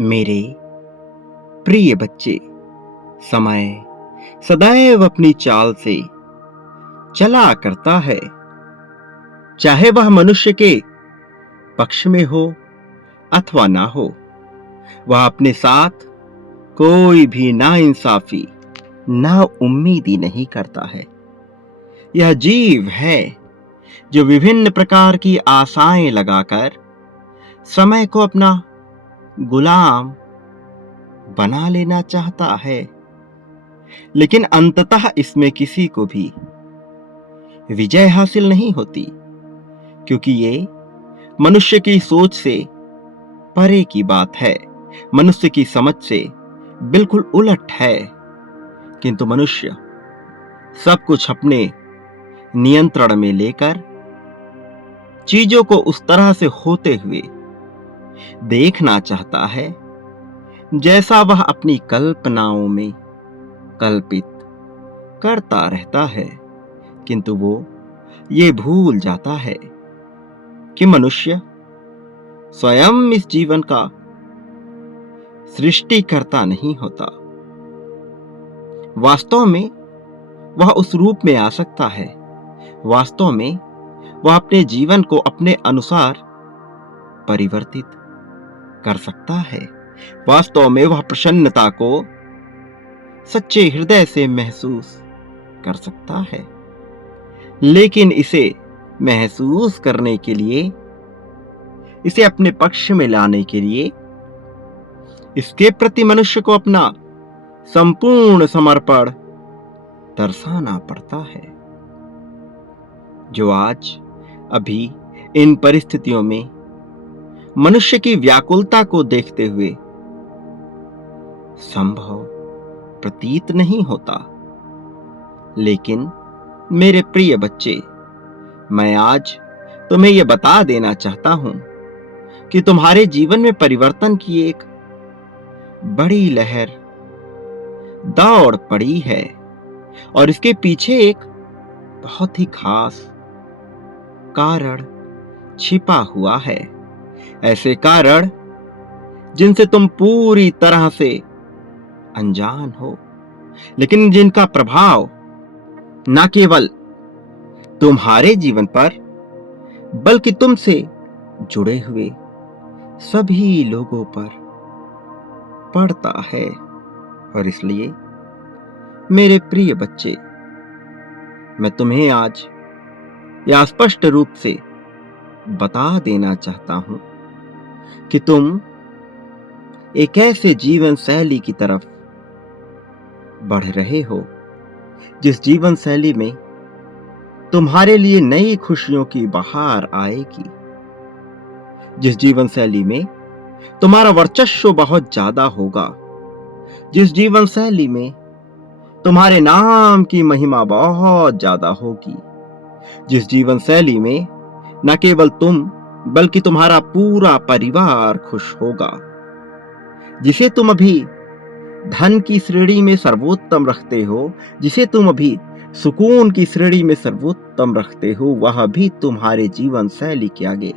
मेरे प्रिय बच्चे, समय सदैव अपनी चाल से चला करता है। चाहे वह मनुष्य के पक्ष में हो अथवा ना हो, वह अपने साथ कोई भी नाइंसाफी, ना उम्मीदी नहीं करता है। यह जीव है जो विभिन्न प्रकार की आशाएं लगाकर समय को अपना गुलाम बना लेना चाहता है, लेकिन अंततः इसमें किसी को भी विजय हासिल नहीं होती, क्योंकि ये मनुष्य की सोच से परे की बात है, मनुष्य की समझ से बिल्कुल उलट है। किंतु मनुष्य सब कुछ अपने नियंत्रण में लेकर चीजों को उस तरह से होते हुए देखना चाहता है जैसा वह अपनी कल्पनाओं में कल्पित करता रहता है। किंतु वो ये भूल जाता है कि मनुष्य स्वयं इस जीवन का सृष्टिकर्ता नहीं होता। वास्तव में वह उस रूप में आ सकता है, वास्तव में वह अपने जीवन को अपने अनुसार परिवर्तित कर सकता है, वास्तव में वह प्रसन्नता को सच्चे हृदय से महसूस कर सकता है। लेकिन इसे महसूस करने के लिए, इसे अपने पक्ष में लाने के लिए, इसके प्रति मनुष्य को अपना संपूर्ण समर्पण दर्शाना पड़ता है। जो आज अभी इन परिस्थितियों में मनुष्य की व्याकुलता को देखते हुए संभव प्रतीत नहीं होता, लेकिन मेरे प्रिय बच्चे, मैं आज तुम्हें यह बता देना चाहता हूं कि तुम्हारे जीवन में परिवर्तन की एक बड़ी लहर दौड़ पड़ी है, और इसके पीछे एक बहुत ही खास कारण छिपा हुआ है। ऐसे कारण जिनसे तुम पूरी तरह से अनजान हो, लेकिन जिनका प्रभाव न केवल तुम्हारे जीवन पर बल्कि तुमसे जुड़े हुए सभी लोगों पर पड़ता है। और इसलिए मेरे प्रिय बच्चे, मैं तुम्हें आज यह स्पष्ट रूप से बता देना चाहता हूं कि तुम एक ऐसे जीवन शैली की तरफ बढ़ रहे हो जिस जीवन शैली में तुम्हारे लिए नई खुशियों की बहार आएगी, जिस जीवन शैली में तुम्हारा वर्चस्व बहुत ज्यादा होगा, जिस जीवन शैली में तुम्हारे नाम की महिमा बहुत ज्यादा होगी, जिस जीवन शैली में न केवल तुम बल्कि तुम्हारा पूरा परिवार खुश होगा, जिसे तुम अभी धन की श्रेणी में सर्वोत्तम रखते हो, जिसे तुम अभी सुकून की श्रेणी में सर्वोत्तम रखते हो, वह भी तुम्हारे जीवन शैली के आगे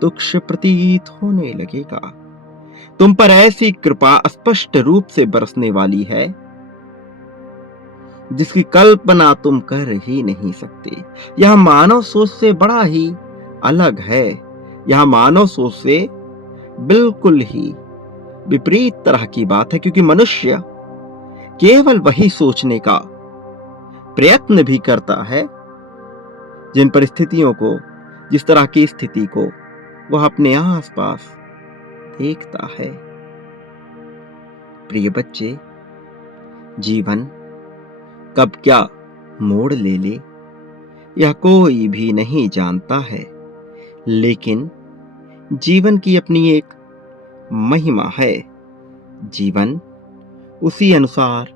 तुच्छ प्रतीत होने लगेगा। तुम पर ऐसी कृपा स्पष्ट रूप से बरसने वाली है जिसकी कल्पना तुम कर ही नहीं सकते। यह मानव सोच से बड़ा ही अलग है, यह मानव सोच से बिल्कुल ही विपरीत तरह की बात है, क्योंकि मनुष्य केवल वही सोचने का प्रयत्न भी करता है जिन परिस्थितियों को, जिस तरह की स्थिति को वह अपने आसपास देखता है। प्रिय बच्चे, जीवन कब क्या मोड़ ले ले यह कोई भी नहीं जानता है, लेकिन जीवन की अपनी एक महिमा है। जीवन उसी अनुसार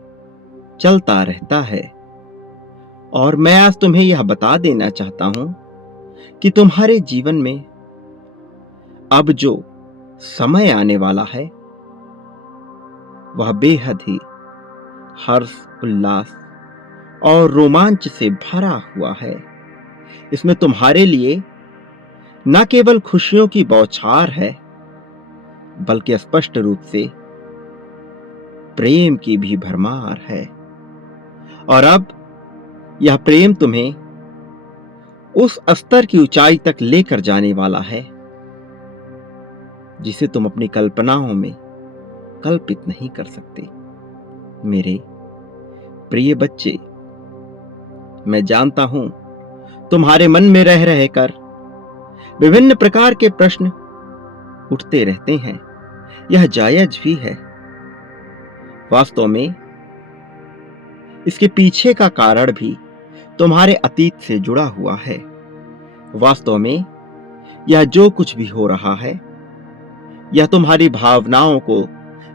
चलता रहता है, और मैं आज तुम्हें यह बता देना चाहता हूं कि तुम्हारे जीवन में अब जो समय आने वाला है वह बेहद ही हर्ष, उल्लास और रोमांच से भरा हुआ है। इसमें तुम्हारे लिए न केवल खुशियों की बौछार है, बल्कि स्पष्ट रूप से प्रेम की भी भरमार है। और अब यह प्रेम तुम्हें उस स्तर की ऊंचाई तक लेकर जाने वाला है जिसे तुम अपनी कल्पनाओं में कल्पित नहीं कर सकते। मेरे प्रिय बच्चे, मैं जानता हूं तुम्हारे मन में रह रहकर विभिन्न प्रकार के प्रश्न उठते रहते हैं। यह जायज भी है। वास्तव में इसके पीछे का कारण भी तुम्हारे अतीत से जुड़ा हुआ है। वास्तव में यह जो कुछ भी हो रहा है, यह तुम्हारी भावनाओं को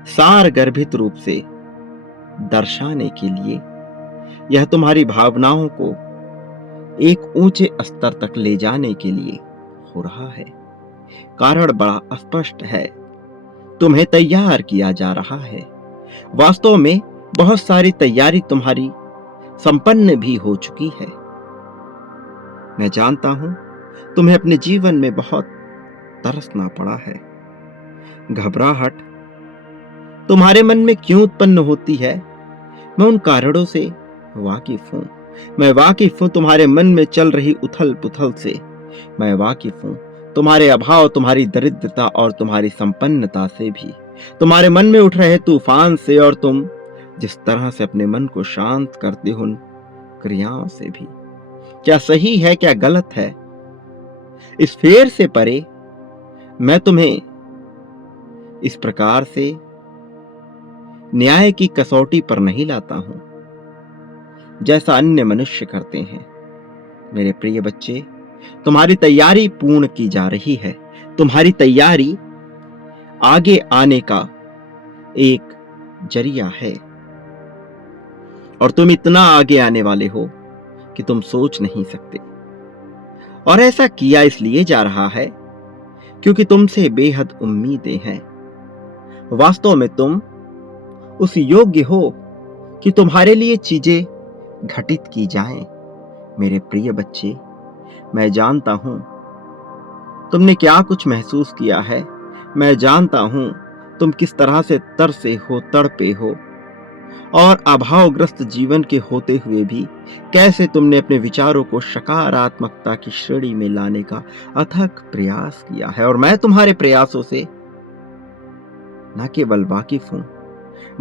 सारगर्भित रूप से दर्शाने के लिए, यह तुम्हारी भावनाओं को एक ऊंचे स्तर तक ले जाने के लिए हो रहा है। कारण बड़ा स्पष्ट है। तुम्हें तैयार किया जा रहा है। वास्तव में बहुत सारी तैयारी तुम्हारी संपन्न भी हो चुकी है। मैं जानता हूं तुम्हें अपने जीवन में बहुत तरसना पड़ा है। घबराहट तुम्हारे मन में क्यों उत्पन्न होती है, मैं उन कारणों से वाकिफ हूं। मैं वाकिफ हूं तुम्हारे मन में चल रही उथल पुथल से। मैं वाकिफ हूं तुम्हारे अभाव, तुम्हारी दरिद्रता और तुम्हारी संपन्नता से भी, तुम्हारे मन में उठ रहे तूफान से और तुम जिस तरह से अपने मन को शांत करते हो उन क्रियाओं से भी। क्या सही है, क्या गलत है, इस फेर से परे मैं तुम्हें इस प्रकार से न्याय की कसौटी पर नहीं लाता हूं जैसा अन्य मनुष्य करते हैं। मेरे प्रिय बच्चे, तुम्हारी तैयारी पूर्ण की जा रही है। तुम्हारी तैयारी आगे आने का एक जरिया है और तुम इतना आगे आने वाले हो कि तुम सोच नहीं सकते। और ऐसा किया इसलिए जा रहा है क्योंकि तुमसे बेहद उम्मीदें हैं। वास्तव में तुम उस योग्य हो कि तुम्हारे लिए चीजें घटित की जाएं। मेरे प्रिय बच्चे, मैं जानता हूं तुमने क्या कुछ महसूस किया है। मैं जानता हूं तुम किस तरह से तरसे हो, तड़पे हो और अभावग्रस्त जीवन के होते हुए भी कैसे तुमने अपने विचारों को सकारात्मकता की श्रेणी में लाने का अथक प्रयास किया है। और मैं तुम्हारे प्रयासों से न केवल वाकिफ हूं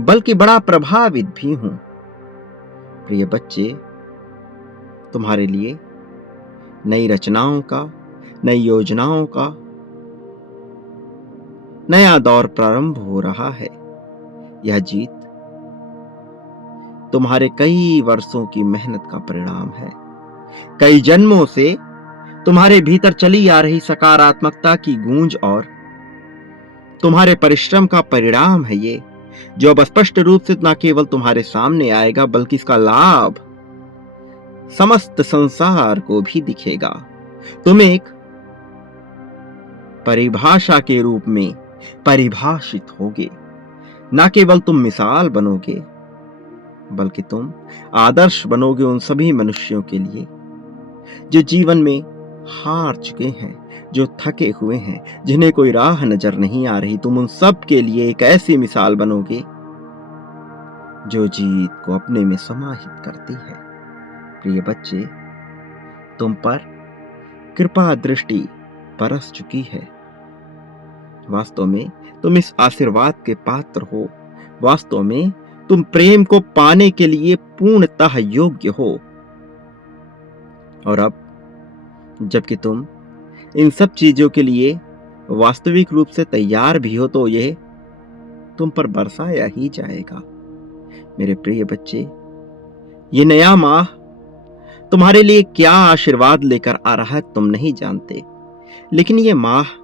बल्कि बड़ा प्रभावित भी हूं। प्रिय बच्चे, तुम्हारे लिए नई रचनाओं का, नई योजनाओं का नया दौर प्रारंभ हो रहा है। यह जीत तुम्हारे कई वर्षों की मेहनत का परिणाम है। कई जन्मों से तुम्हारे भीतर चली आ रही सकारात्मकता की गूंज और तुम्हारे परिश्रम का परिणाम है ये, जो अब स्पष्ट रूप से न केवल तुम्हारे सामने आएगा बल्कि इसका लाभ समस्त संसार को भी दिखेगा। तुम एक परिभाषा के रूप में परिभाषित होगे। न केवल तुम मिसाल बनोगे बल्कि तुम आदर्श बनोगे उन सभी मनुष्यों के लिए जो जीवन में हार चुके हैं, जो थके हुए हैं, जिन्हें कोई राह नजर नहीं आ रही। तुम उन सब के लिए एक ऐसी मिसाल बनोगे जो जीत को अपने में समाहित करती है। प्रिय बच्चे, तुम पर कृपा दृष्टि बरस चुकी है। वास्तव में तुम इस आशीर्वाद के पात्र हो। वास्तव में तुम प्रेम को पाने के लिए पूर्णतः योग्य हो। और अब जबकि तुम इन सब चीजों के लिए वास्तविक रूप से तैयार भी हो तो ये तुम पर बरसाया ही जाएगा। मेरे प्रिय बच्चे, ये नया माह तुम्हारे लिए क्या आशीर्वाद लेकर आ रहा है तुम नहीं जानते, लेकिन ये माह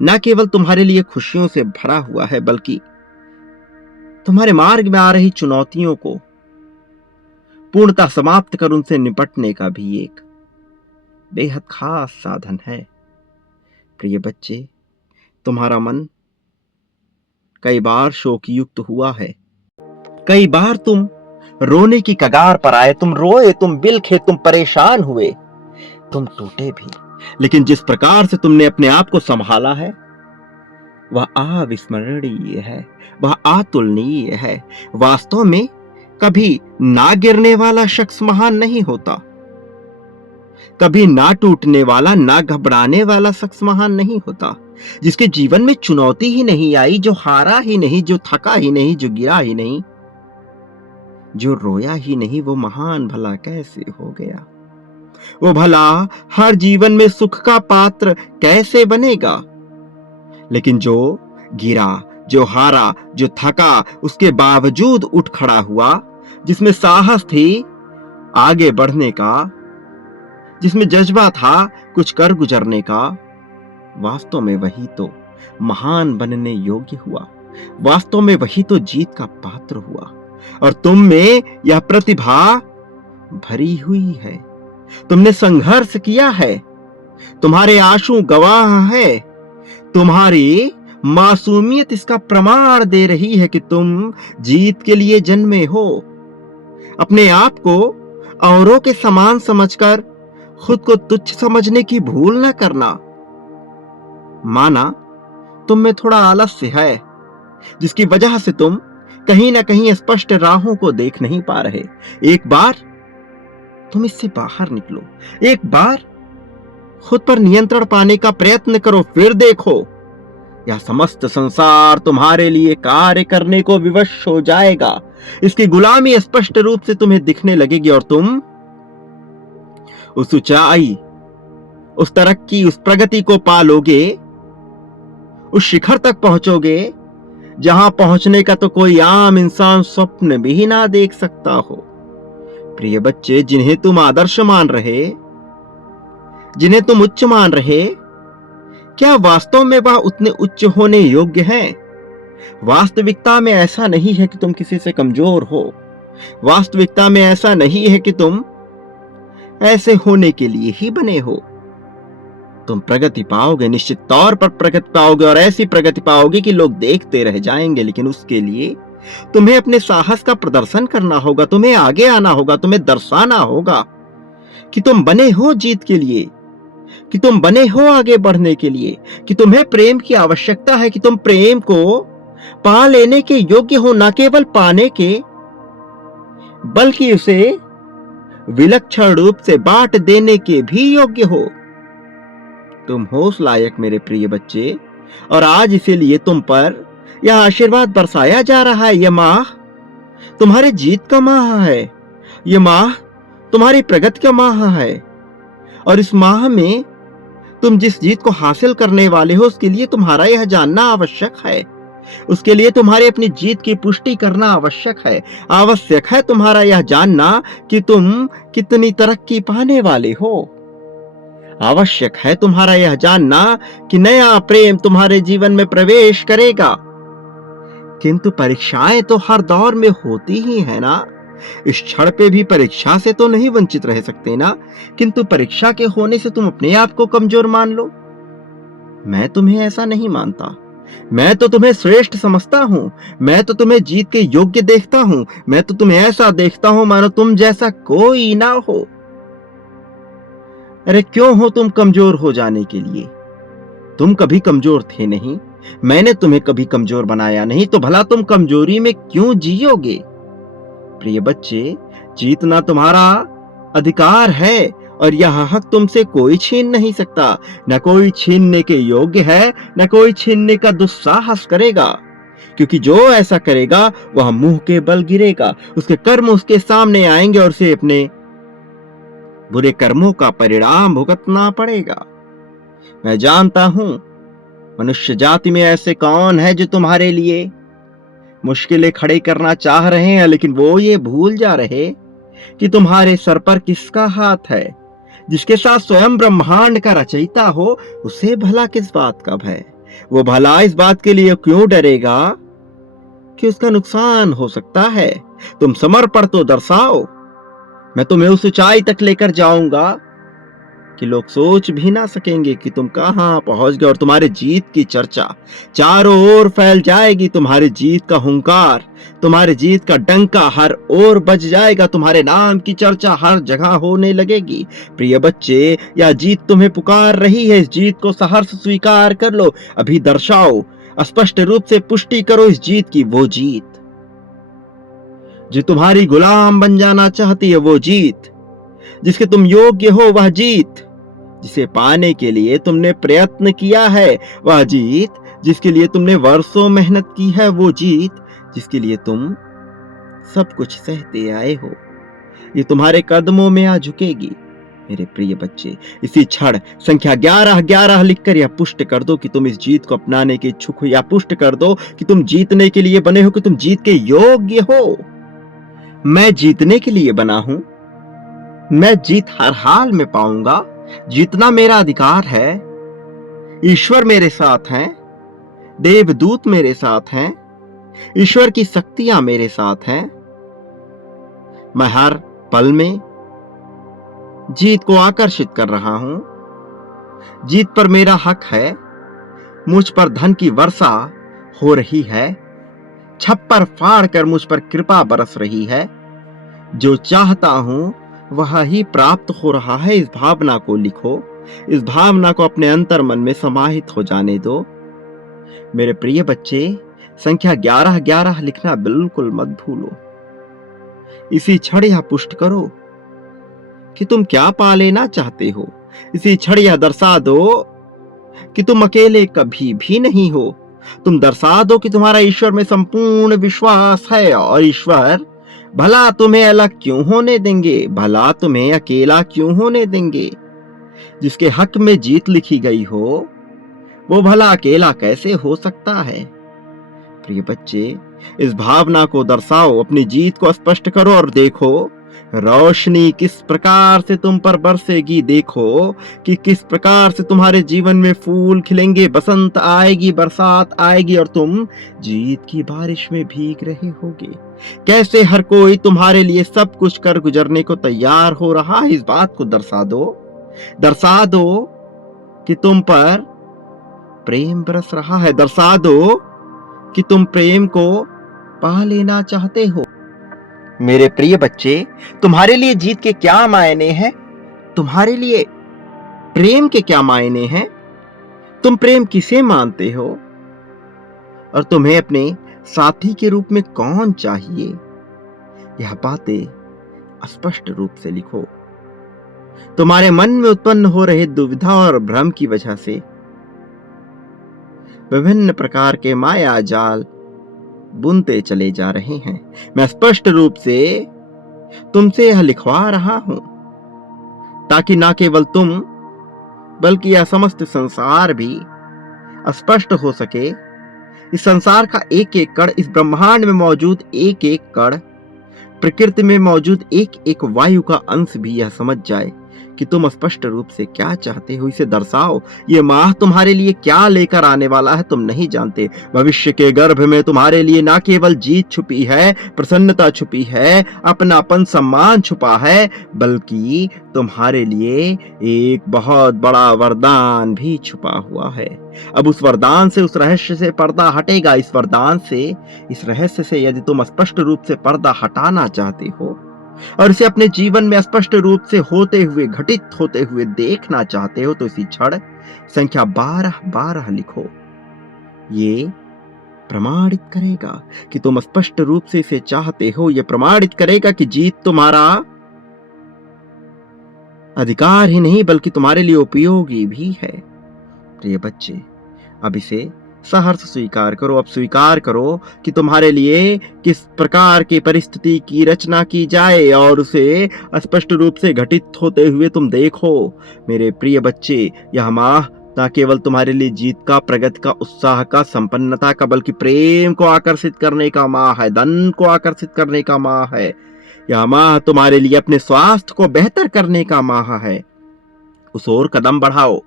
न केवल तुम्हारे लिए खुशियों से भरा हुआ है बल्कि तुम्हारे मार्ग में आ रही चुनौतियों को पूर्णतः समाप्त कर उनसे निपटने का भी एक बेहद खास साधन है। प्रिय बच्चे, तुम्हारा मन कई बार शोकयुक्त हुआ है। कई बार तुम रोने की कगार पर आए, तुम रोए, तुम बिलखे, तुम परेशान हुए, तुम टूटे भी। लेकिन जिस प्रकार से तुमने अपने आप को संभाला है वह अविस्मरणीय है, वह अतुलनीय है। वास्तव में कभी ना गिरने वाला शख्स महान नहीं होता, कभी ना टूटने वाला, ना घबराने वाला शख्स महान नहीं होता। जिसके जीवन में चुनौती ही नहीं आई, जो हारा ही नहीं, जो थका ही नहीं, जो गिरा ही नहीं, जो रोया ही नहीं, वो महान भला कैसे हो गया? वो भला हर जीवन में सुख का पात्र कैसे बनेगा? लेकिन जो गिरा, जो हारा, जो थका, उसके बावजूद उठ खड़ा हुआ, जिसमें साहस थी आगे बढ़ने का, जिसमें जज्बा था कुछ कर गुजरने का, वास्तव में वही तो महान बनने योग्य हुआ। वास्तव में वही तो जीत का पात्र हुआ। और तुम में यह प्रतिभा भरी हुई है। तुमने संघर्ष किया है, तुम्हारे आंसू गवाह है, तुम्हारी मासूमियत इसका प्रमाण दे रही है कि तुम जीत के लिए जन्मे हो। अपने आप को औरों के समान समझकर खुद को तुच्छ समझने की भूल न करना। माना तुम में थोड़ा आलस्य है, जिसकी वजह से तुम कहीं ना कहीं स्पष्ट राहों को देख नहीं पा रहे। एक बार तुम इससे बाहर निकलो, एक बार खुद पर नियंत्रण पाने का प्रयत्न करो, फिर देखो यह समस्त संसार तुम्हारे लिए कार्य करने को विवश हो जाएगा। इसकी गुलामी स्पष्ट रूप से तुम्हें दिखने लगेगी और तुम उस ऊंचाई, उस तरक्की, उस प्रगति को पालोगे, उस शिखर तक पहुंचोगे जहां पहुंचने का तो कोई आम इंसान स्वप्न भी ना देख सकता हो। प्रिय बच्चे, जिन्हें तुम आदर्श मान रहे, जिन्हें तुम उच्च मान रहे, क्या वास्तव में वह उतने उच्च होने योग्य हैं? वास्तविकता में ऐसा नहीं है कि तुम किसी से कमजोर हो। वास्तविकता में ऐसा नहीं है कि तुम ऐसे होने के लिए ही बने हो। तुम प्रगति पाओगे, निश्चित तौर पर प्रगति पाओगे, और ऐसी प्रगति पाओगे कि लोग देखते रह जाएंगे। लेकिन उसके लिए तुम्हें अपने साहस का प्रदर्शन करना होगा, तुम्हें आगे आना होगा, तुम्हें दर्शाना होगा कि तुम बने हो जीत के लिए, कि तुम बने हो आगे बढ़ने के लिए, कि तुम्हें प्रेम की आवश्यकता है, कि तुम प्रेम को पा लेने के योग्य हो, न केवल पाने के, बल्कि उसे विलक्षण रूप से बांट देने के भी योग्य हो। तुम हो उस लायक मेरे प्रिय बच्चे, और आज इसीलिए तुम पर यह आशीर्वाद बरसाया जा रहा है। यह माह तुम्हारे जीत का माह है, यह माह तुम्हारी प्रगति का माह है, और इस माह में तुम जिस जीत को हासिल करने वाले हो उसके लिए तुम्हारा यह जानना आवश्यक है। उसके लिए तुम्हारी अपनी जीत की पुष्टि करना आवश्यक है। आवश्यक है तुम्हारा यह जानना कि तुम कितनी तरक्की पाने वाले हो। आवश्यक है तुम्हारा यह जानना कि नया प्रेम तुम्हारे जीवन में प्रवेश करेगा। किंतु परीक्षाएं तो हर दौर में होती ही है ना। इस क्षण पे भी परीक्षा से तो नहीं वंचित रह सकते ना। किंतु परीक्षा के होने से तुम अपने आप को कमजोर मान लो। मैं तुम्हें ऐसा नहीं मानता। मैं तो तुम्हें श्रेष्ठ समझता हूं। मैं तो तुम्हें जीत के योग्य देखता हूं। मैं तो तुम्हें ऐसा देखता हूं मानो तुम जैसा कोई ना हो। अरे क्यों हो तुम कमजोर हो जाने के लिए? तुम कभी कमजोर थे नहीं, मैंने तुम्हें कभी कमजोर बनाया नहीं, तो भला तुम कमजोरी में क्यों जियोगे? प्रिय बच्चे, जीतना तुम्हारा अधिकार है और यह हक तुमसे कोई छीन नहीं सकता। न कोई छीनने के योग्य है, न कोई छीनने का दुस्साहस करेगा, क्योंकि जो ऐसा करेगा वह मुंह के बल गिरेगा। उसके कर्म उसके सामने आएंगे और उसे अपने बुरे कर्मों का परिणाम भुगतना पड़ेगा। मैं जानता हूं मनुष्य जाति में ऐसे कौन है जो तुम्हारे लिए मुश्किलें खड़े करना चाह रहे हैं, लेकिन वो ये भूल जा रहे कि तुम्हारे सर पर किसका हाथ है। जिसके साथ स्वयं ब्रह्मांड का रचयिता हो, उसे भला किस बात का भय? वो भला इस बात के लिए क्यों डरेगा कि उसका नुकसान हो सकता है? तुम समर्पण तो दर्शाओ, मैं तुम्हें उस ऊंचाई तक लेकर जाऊंगा कि लोग सोच भी ना सकेंगे कि तुम कहां पहुंच गए, और तुम्हारी जीत की चर्चा चारों ओर फैल जाएगी। तुम्हारी जीत का हुंकार, तुम्हारी जीत का डंका हर ओर बज जाएगा। तुम्हारे नाम की चर्चा हर जगह होने लगेगी। प्रिय बच्चे, यह जीत तुम्हें पुकार रही है। इस जीत को सहर्ष स्वीकार कर लो। अभी दर्शाओ, स्पष्ट रूप से पुष्टि करो इस जीत की, वो जीत जो तुम्हारी गुलाम बन जाना चाहती है, वो जीत जिसके तुम योग्य हो, वह जीत जिसे पाने के लिए तुमने प्रयत्न किया है, वह जीत जिसके लिए तुमने वर्षों मेहनत की है, वो जीत जिसके लिए तुम सब कुछ सहते आए हो, ये तुम्हारे कदमों में आ झुकेगी। मेरे प्रिय बच्चे, इसी क्षण संख्या 11-11 लिखकर यह पुष्ट कर दो कि तुम इस जीत को अपनाने के इच्छुक हो, या पुष्ट कर दो कि तुम जीतने के लिए बने हो, कि तुम जीत के योग्य हो। मैं जीतने के लिए बना हूं, मैं जीत हर हाल में पाऊंगा, जीतना मेरा अधिकार है। ईश्वर मेरे साथ हैं, देवदूत मेरे साथ हैं, ईश्वर की शक्तियां मेरे साथ हैं। मैं हर पल में जीत को आकर्षित कर रहा हूं, जीत पर मेरा हक है, मुझ पर धन की वर्षा हो रही है, छप्पर फाड़ कर मुझ पर कृपा बरस रही है, जो चाहता हूं वह ही प्राप्त हो रहा है। इस भावना को लिखो, इस भावना को अपने अंतर मन में समाहित हो जाने दो। मेरे प्रिय बच्चे, संख्या 11-11 लिखना बिल्कुल मत भूलो। इसी क्षण यह पुष्ट करो कि तुम क्या पा लेना चाहते हो। इसी क्षण यह दर्शा दो कि तुम अकेले कभी भी नहीं हो। तुम दर्शा दो कि तुम्हारा ईश्वर में संपूर्ण विश्वास है, और ईश्वर भला तुम्हें अलग क्यों होने देंगे, भला तुम्हें अकेला क्यों होने देंगे। जिसके हक में जीत लिखी गई हो, वो भला अकेला कैसे हो सकता है। प्रिय बच्चे, इस भावना को दर्शाओ, अपनी जीत को स्पष्ट करो और देखो रोशनी किस प्रकार से तुम पर बरसेगी। देखो कि किस प्रकार से तुम्हारे जीवन में फूल खिलेंगे, बसंत आएगी, बरसात आएगी, और तुम जीत की बारिश में भीग रहे होगे। कैसे हर कोई तुम्हारे लिए सब कुछ कर गुजरने को तैयार हो रहा है, इस बात को दर्शा दो कि तुम पर प्रेम बरस रहा है, दर्शा दो कि तुम प्रेम को पा लेना चाहते हो। मेरे प्रिय बच्चे, तुम्हारे लिए जीत के क्या मायने हैं, तुम्हारे लिए प्रेम के क्या मायने हैं, तुम प्रेम किसे मानते हो, और तुम्हें अपने साथी के रूप में कौन चाहिए। यह बातें स्पष्ट रूप से लिखो। तुम्हारे मन में उत्पन्न हो रहे दुविधा और भ्रम की वजह से विभिन्न प्रकार के माया जाल बुनते चले जा रहे हैं। मैं स्पष्ट रूप से तुमसे यह लिखवा रहा हूं, ताकि ना केवल तुम बल्कि यह समस्त संसार भी स्पष्ट हो सके। इस संसार का एक एक कण, इस ब्रह्मांड में मौजूद एक एक कण, प्रकृति में मौजूद एक एक वायु का अंश भी यह समझ जाए कि तुम स्पष्ट रूप से क्या चाहते हो। इसे दर्शाओ। ये माह तुम्हारे लिए क्या लेकर आने वाला है, तुम नहीं जानते। भविष्य के गर्भ में तुम्हारे लिए ना केवल जीत छुपी है, प्रसन्नता छुपी है, अपनापन, सम्मान छुपा है, बल्कि तुम्हारे लिए एक बहुत बड़ा वरदान भी छुपा हुआ है। अब उस वरदान से, उस रहस्य से पर्दा हटेगा। इस वरदान से, इस रहस्य से यदि तुम स्पष्ट रूप से पर्दा हटाना चाहते हो और इसे अपने जीवन में स्पष्ट रूप से होते हुए, घटित होते हुए देखना चाहते हो, तो इसी क्षण संख्या 12-12 लिखो। ये प्रमाणित करेगा कि तुम स्पष्ट रूप से इसे चाहते हो। ये प्रमाणित करेगा कि जीत तुम्हारा अधिकार ही नहीं, बल्कि तुम्हारे लिए उपयोगी भी है। प्रिय बच्चे, अब इसे सहर्ष स्वीकार करो। अब स्वीकार करो कि तुम्हारे लिए किस प्रकार की परिस्थिति की रचना की जाए, और उसे स्पष्ट रूप से घटित होते हुए तुम देखो। मेरे प्रिय बच्चे, यह माह न केवल तुम्हारे लिए जीत का, प्रगति का, उत्साह का, संपन्नता का, बल्कि प्रेम को आकर्षित करने का माह है, धन को आकर्षित करने का माह है। यह माह तुम्हारे लिए अपने स्वास्थ्य को बेहतर करने का माह है। उस ओर कदम बढ़ाओ,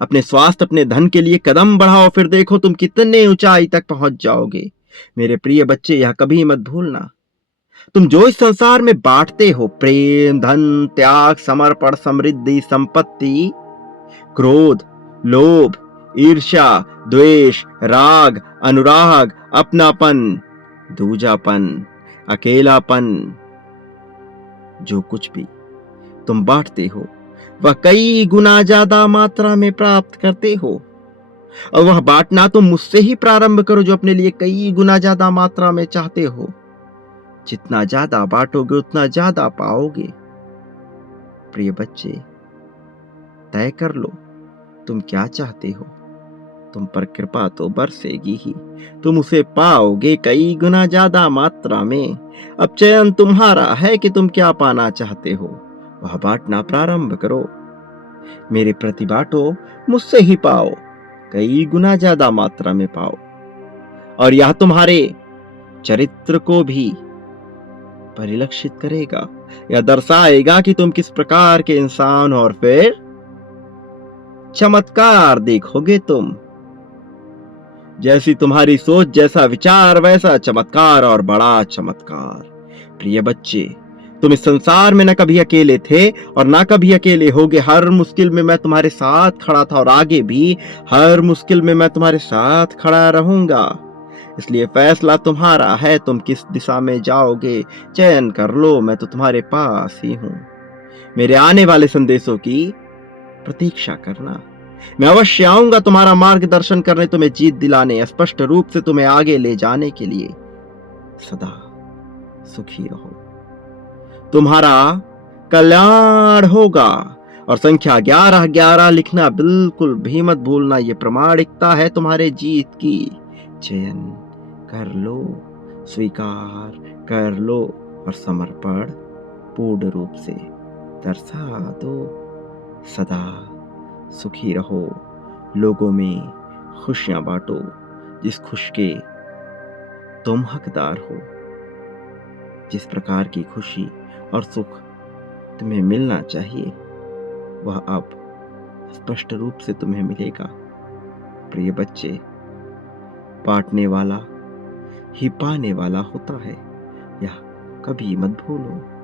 अपने स्वास्थ्य, अपने धन के लिए कदम बढ़ाओ, फिर देखो तुम कितने ऊंचाई तक पहुंच जाओगे। मेरे प्रिय बच्चे, यह कभी मत भूलना, तुम जो इस संसार में बांटते हो, प्रेम, धन, त्याग, समर्पण, समृद्धि, संपत्ति, क्रोध, लोभ, ईर्ष्या, द्वेष, राग, अनुराग, अपनापन, दूजापन, अकेलापन, जो कुछ भी तुम बांटते हो, वह कई गुना ज्यादा मात्रा में प्राप्त करते हो। और वह बांटना तुम मुझसे ही प्रारंभ करो जो अपने लिए कई गुना ज्यादा मात्रा में चाहते हो। जितना ज्यादा बांटोगे उतना ज्यादा पाओगे। प्रिय बच्चे, तय कर लो तुम क्या चाहते हो। तुम पर कृपा तो बरसेगी ही, तुम उसे पाओगे कई गुना ज्यादा मात्रा में। अब चयन तुम्हारा है कि तुम क्या पाना चाहते हो। वह बांटना प्रारंभ करो। मेरे प्रति बांटो, मुझसे ही पाओ, कई गुना ज्यादा मात्रा में पाओ। और यह तुम्हारे चरित्र को भी परिलक्षित करेगा। यह दर्शाएगा कि तुम किस प्रकार के इंसान हो, और फिर चमत्कार देखोगे तुम। जैसी तुम्हारी सोच, जैसा विचार, वैसा चमत्कार, और बड़ा चमत्कार। प्रिय बच्चे, तुम इस संसार में न कभी अकेले थे और ना कभी अकेले होगे। हर मुश्किल में मैं तुम्हारे साथ खड़ा था और आगे भी हर मुश्किल में मैं तुम्हारे साथ खड़ा रहूंगा। इसलिए फैसला तुम्हारा है, तुम किस दिशा में जाओगे। चयन कर लो, मैं तो तुम्हारे पास ही हूं। मेरे आने वाले संदेशों की प्रतीक्षा करना। मैं अवश्य आऊंगा तुम्हारा मार्गदर्शन करने, तुम्हें जीत दिलाने, स्पष्ट रूप से तुम्हें आगे ले जाने के लिए। सदा सुखी रहो, तुम्हारा कल्याण होगा। और संख्या 1111 लिखना बिल्कुल भी मत भूलना, यह प्रमाणिकता है तुम्हारे जीत की। चयन कर लो, स्वीकार कर लो और समर्पण पूर्ण रूप से दर्शा दो। सदा सुखी रहो, लोगों में खुशियां बांटो, जिस खुश के तुम हकदार हो। जिस प्रकार की खुशी और सुख तुम्हें मिलना चाहिए, वह अब स्पष्ट रूप से तुम्हें मिलेगा। प्रिय बच्चे, बांटने वाला ही पाने वाला होता है, यह कभी मत भूलो।